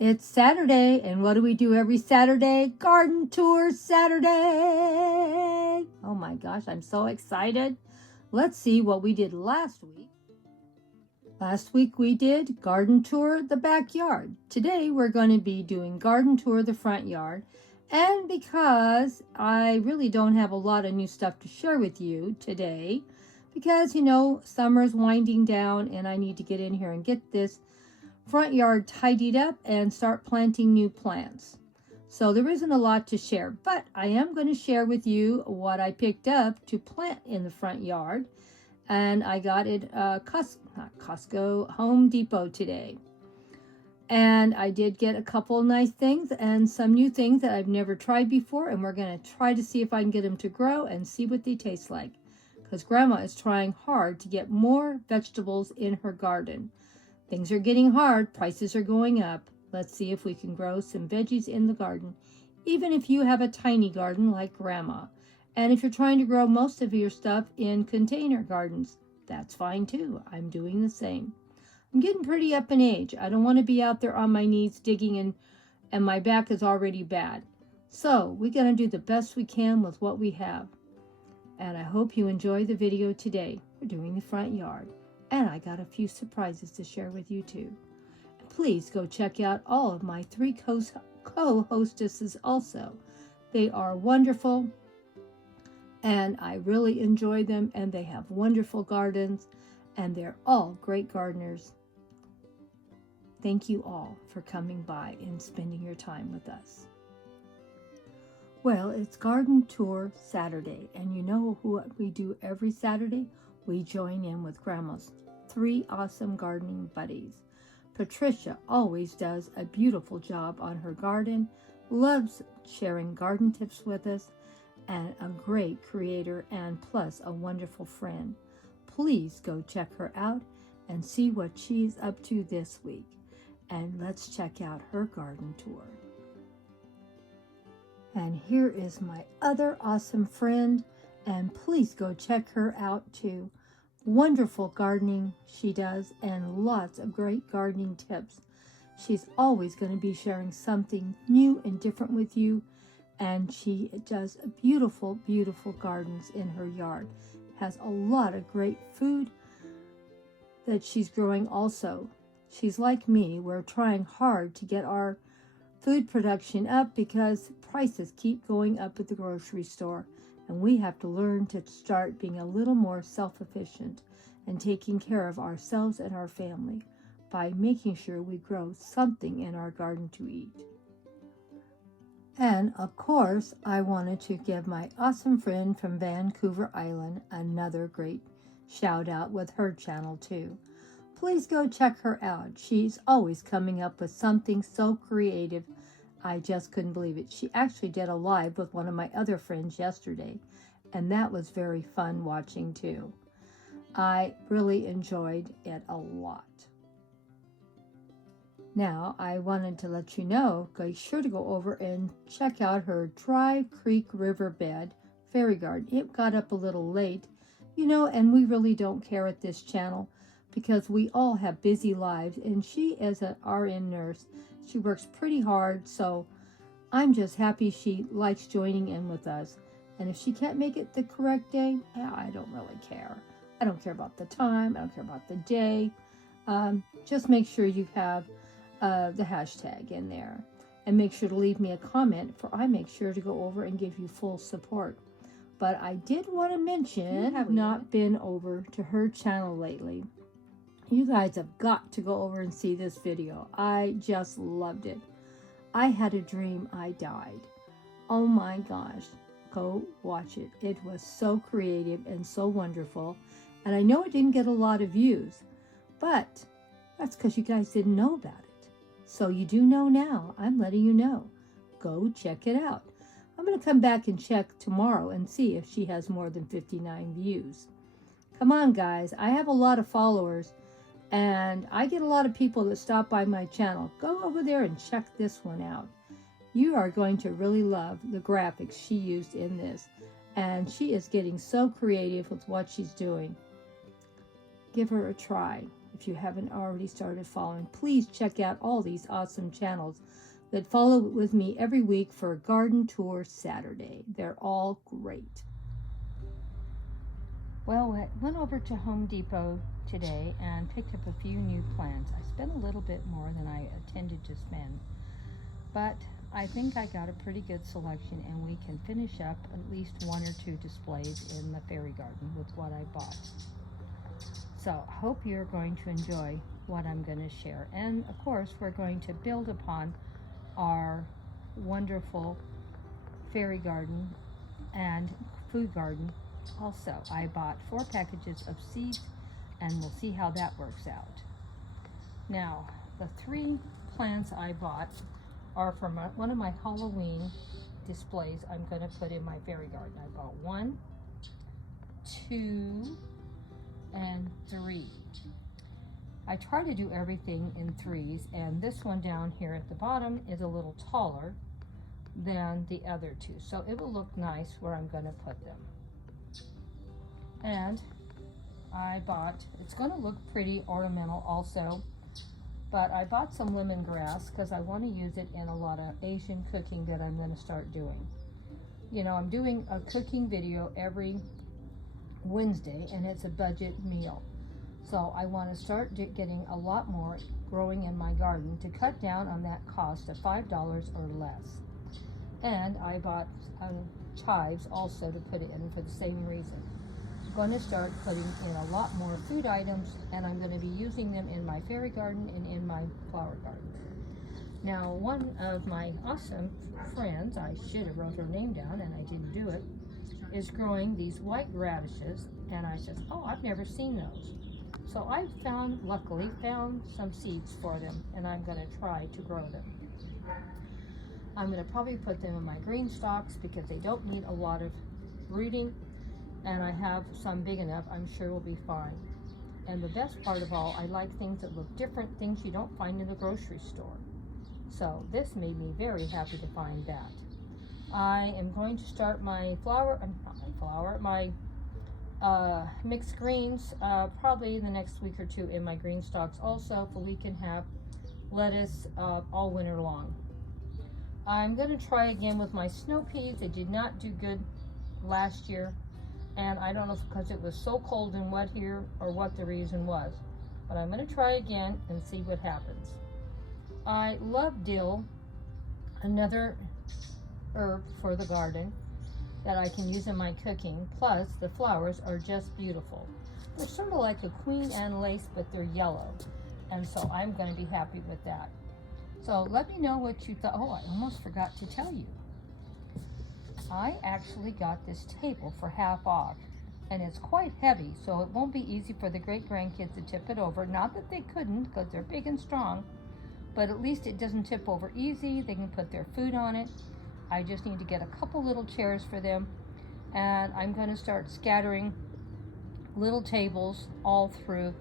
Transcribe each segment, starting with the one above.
It's Saturday, and what do we do every Saturday? Garden Tour Saturday! Oh my gosh, I'm so excited. Let's see what we did last week. Last week we did Garden Tour the backyard. Today we're going to be doing Garden Tour the front yard. And because I really don't have a lot of new stuff to share with you today, because, summer's winding down and I need to get in here and get this front yard tidied up and start planting new plants. So there isn't a lot to share, but I am going to share with you what I picked up to plant in the front yard. And I got it Costco, Home Depot today. And I did get a couple nice things and some new things that I've never tried before. And we're going to try to see if I can get them to grow and see what they taste like. Because Grandma is trying hard to get more vegetables in her garden. Things are getting hard. Prices are going up. Let's see if we can grow some veggies in the garden, even if you have a tiny garden like Grandma. And if you're trying to grow most of your stuff in container gardens, that's fine too. I'm doing the same. I'm getting pretty up in age. I don't want to be out there on my knees digging and my back is already bad. So we're going to do the best we can with what we have. And I hope you enjoy the video today. We're doing the front yard. And I got a few surprises to share with you too. Please go check out all of my 3 co-hostesses also. They are wonderful and I really enjoy them, and they have wonderful gardens and they're all great gardeners. Thank you all for coming by and spending your time with us. Well, it's Garden Tour Saturday, and you know what we do every Saturday? We join in with Grandma's 3 awesome gardening buddies. Patricia always does a beautiful job on her garden, loves sharing garden tips with us, and a great creator and plus a wonderful friend. Please go check her out and see what she's up to this week. And let's check out her garden tour. And here is my other awesome friend, and please go check her out too. Wonderful gardening she does and lots of great gardening tips. She's always going to be sharing something new and different with you, and she does beautiful, beautiful gardens in her yard. Has a lot of great food that she's growing also. She's like me. We're trying hard to get our food production up because prices keep going up at the grocery store. And we have to learn to start being a little more self-sufficient and taking care of ourselves and our family by making sure we grow something in our garden to eat. And of course, I wanted to give my awesome friend from Vancouver Island another great shout out with her channel too. Please go check her out. She's always coming up with something so creative. I just couldn't believe it. She actually did a live with one of my other friends yesterday, and that was very fun watching too. I really enjoyed it a lot. Now, I wanted to let you know, be sure to go over and check out her Dry Creek Riverbed Fairy Garden. It got up a little late, and we really don't care at this channel because we all have busy lives, and she is an RN nurse. She works pretty hard, so I'm just happy she likes joining in with us. And if she can't make it the correct day, I don't really care. I don't care about the time. I don't care about the day. Just make sure you have the hashtag in there. And make sure to leave me a comment, for I make sure to go over and give you full support. But I did want to mention, I have not been over to her channel lately. You guys have got to go over and see this video. I just loved it. I had a dream I died. Oh my gosh. Go watch it. It was so creative and so wonderful. And I know it didn't get a lot of views, but that's because you guys didn't know about it. So you do know now. I'm letting you know. Go check it out. I'm going to come back and check tomorrow and see if she has more than 59 views. Come on, guys. I have a lot of followers. And I get a lot of people that stop by my channel. Go over there and check this one out. You are going to really love the graphics she used in this. And she is getting so creative with what she's doing. Give her a try. If you haven't already started following, please check out all these awesome channels that follow with me every week for a garden tour Saturday. They're all great. Well, I went over to Home Depot today and picked up a few new plants. I spent a little bit more than I intended to spend, but I think I got a pretty good selection, and we can finish up at least one or two displays in the fairy garden with what I bought. So I hope you're going to enjoy what I'm going to share. And of course, we're going to build upon our wonderful fairy garden and food garden. Also, I bought 4 packages of seeds, and we'll see how that works out. Now, the 3 plants I bought are from one of my Halloween displays I'm going to put in my fairy garden. I bought 1, 2, and 3. I try to do everything in 3s, and this one down here at the bottom is a little taller than the other 2, so it will look nice where I'm going to put them. And I bought, it's going to look pretty ornamental also, but I bought some lemongrass because I want to use it in a lot of Asian cooking that I'm going to start doing. You know, I'm doing a cooking video every Wednesday, and it's a budget meal. So I want to start getting a lot more growing in my garden to cut down on that cost of $5 or less. And I bought chives also to put it in for the same reason. I'm going to start putting in a lot more food items, and I'm going to be using them in my fairy garden and in my flower garden. Now, one of my awesome friends, I should have wrote her name down and I didn't do it, is growing these white radishes, and I said, oh, I've never seen those. So I luckily found some seeds for them, and I'm going to try to grow them. I'm going to probably put them in my green stalks because they don't need a lot of rooting, and I have some big enough I'm sure will be fine. And the best part of all, I like things that look different, things you don't find in the grocery store. So this made me very happy to find that. I am going to start my mixed greens probably the next week or 2 in my green stalks also, so we can have lettuce all winter long. I'm going to try again with my snow peas. They did not do good last year, and I don't know if it's because it was so cold and wet here or what the reason was, but I'm going to try again and see what happens. I love dill, another herb for the garden that I can use in my cooking, plus the flowers are just beautiful. They're sort of like a queen anne lace, but they're yellow, and so I'm going to be happy with that. So let me know what you thought. Oh, I almost forgot to tell you. I actually got this table for half off, and it's quite heavy, so it won't be easy for the great-grandkids to tip it over. Not that they couldn't, because they're big and strong, but at least it doesn't tip over easy. They can put their food on it. I just need to get a couple little chairs for them, and I'm going to start scattering little tables all through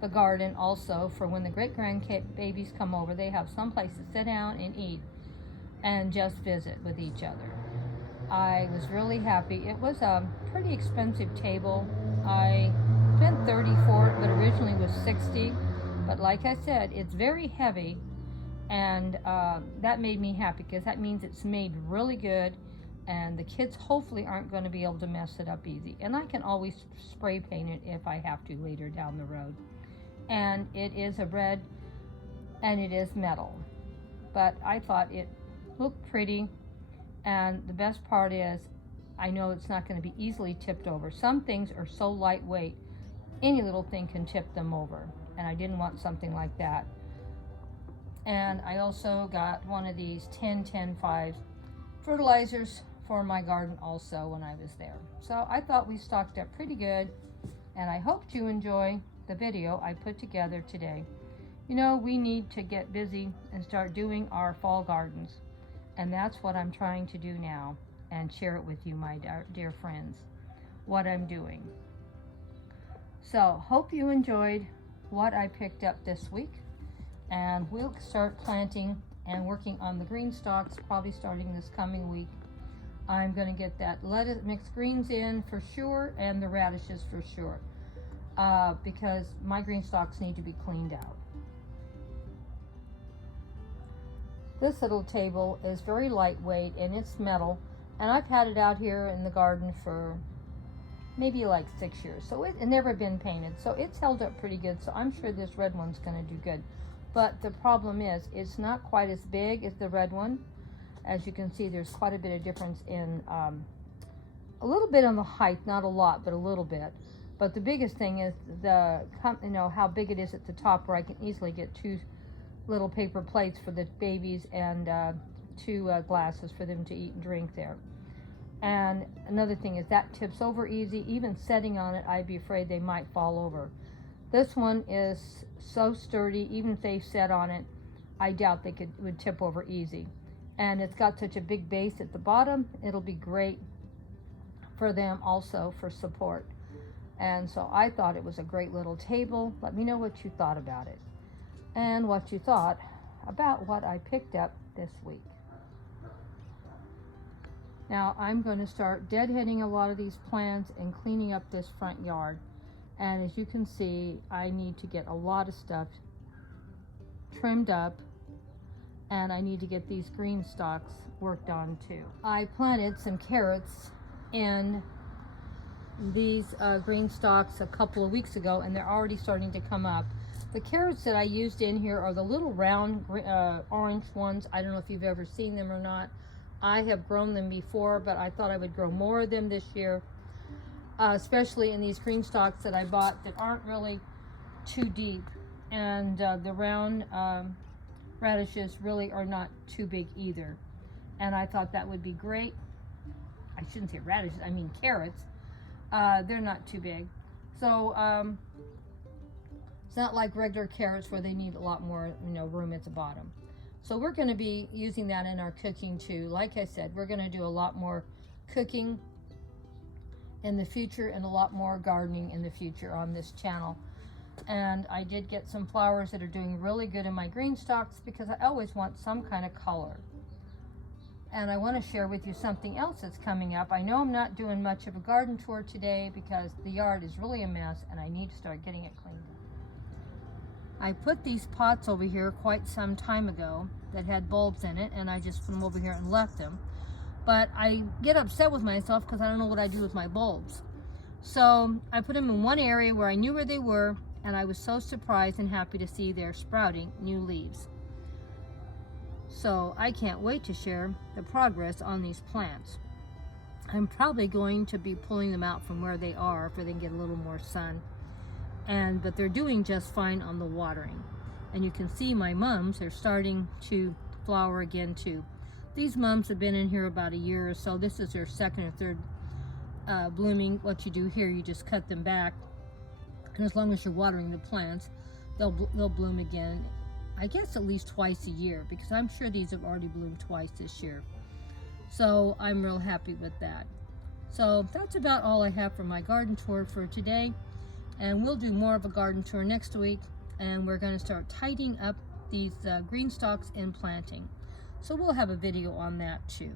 the garden also, for when the great-grandbabies come over, they have some place to sit down and eat and just visit with each other. I was really happy. It was a pretty expensive table. I spent $30 for it, but originally was $60. But like I said, it's very heavy, and that made me happy because that means it's made really good, and the kids hopefully aren't going to be able to mess it up easy. And I can always spray paint it if I have to later down the road. And it is a red, and it is metal. But I thought it looked pretty, and the best part is I know it's not going to be easily tipped over. Some things are so lightweight, any little thing can tip them over, and I didn't want something like that. And I also got one of these 10-10-5 fertilizers for my garden also when I was there. So I thought we stocked up pretty good, and I hope you enjoy the video I put together today. You know, we need to get busy and start doing our fall gardens, and that's what I'm trying to do now and share it with you, my dear friends, what I'm doing. So hope you enjoyed what I picked up this week, and we'll start planting and working on the green stalks probably starting this coming week. I'm going to get that lettuce mixed greens in for sure, and the radishes for sure. because my green stalks need to be cleaned out. This little table is very lightweight and it's metal, and I've had it out here in the garden for maybe like 6 years, so it never been painted, so it's held up pretty good. So I'm sure this red one's going to do good. But the problem is it's not quite as big as the red one. As you can see, there's quite a bit of difference in a little bit on the height, not a lot, but a little bit. But the biggest thing is how big it is at the top, where I can easily get 2 little paper plates for the babies and 2 glasses for them to eat and drink there. And another thing is that tips over easy. Even sitting on it, I'd be afraid they might fall over. This one is so sturdy, even if they sat on it, I doubt they would tip over easy. And it's got such a big base at the bottom, it'll be great for them also for support. And so I thought it was a great little table. Let me know what you thought about it, and what you thought about what I picked up this week. Now I'm going to start deadheading a lot of these plants and cleaning up this front yard. And as you can see, I need to get a lot of stuff trimmed up, and I need to get these green stalks worked on too. I planted some carrots in these green stalks a couple of weeks ago, and they're already starting to come up. The carrots that I used in here are the little round orange ones. I don't know if you've ever seen them or not. I have grown them before, but I thought I would grow more of them this year, especially in these green stalks that I bought that aren't really too deep. And the round radishes really are not too big either. And I thought that would be great. I shouldn't say radishes, I mean carrots. They're not too big. So it's not like regular carrots where they need a lot more room at the bottom. So we're going to be using that in our cooking too. Like I said, we're going to do a lot more cooking in the future and a lot more gardening in the future on this channel. And I did get some flowers that are doing really good in my green stalks because I always want some kind of color. And I want to share with you something else that's coming up. I know I'm not doing much of a garden tour today because the yard is really a mess and I need to start getting it cleaned up. I put these pots over here quite some time ago that had bulbs in it, and I just put them over here and left them. But I get upset with myself because I don't know what I do with my bulbs. So I put them in one area where I knew where they were, and I was so surprised and happy to see they're sprouting new leaves. So I can't wait to share the progress on these plants. I'm probably going to be pulling them out from where they are so they can get a little more sun. But they're doing just fine on the watering. And you can see my mums are starting to flower again too. These mums have been in here about a year or so. This is their second or third blooming. What you do here, you just cut them back, and as long as you're watering the plants, they'll bloom again. I guess at least twice a year, because I'm sure these have already bloomed twice this year. So I'm real happy with that. So that's about all I have for my garden tour for today. And we'll do more of a garden tour next week, and we're going to start tidying up these green stalks and planting. So we'll have a video on that too.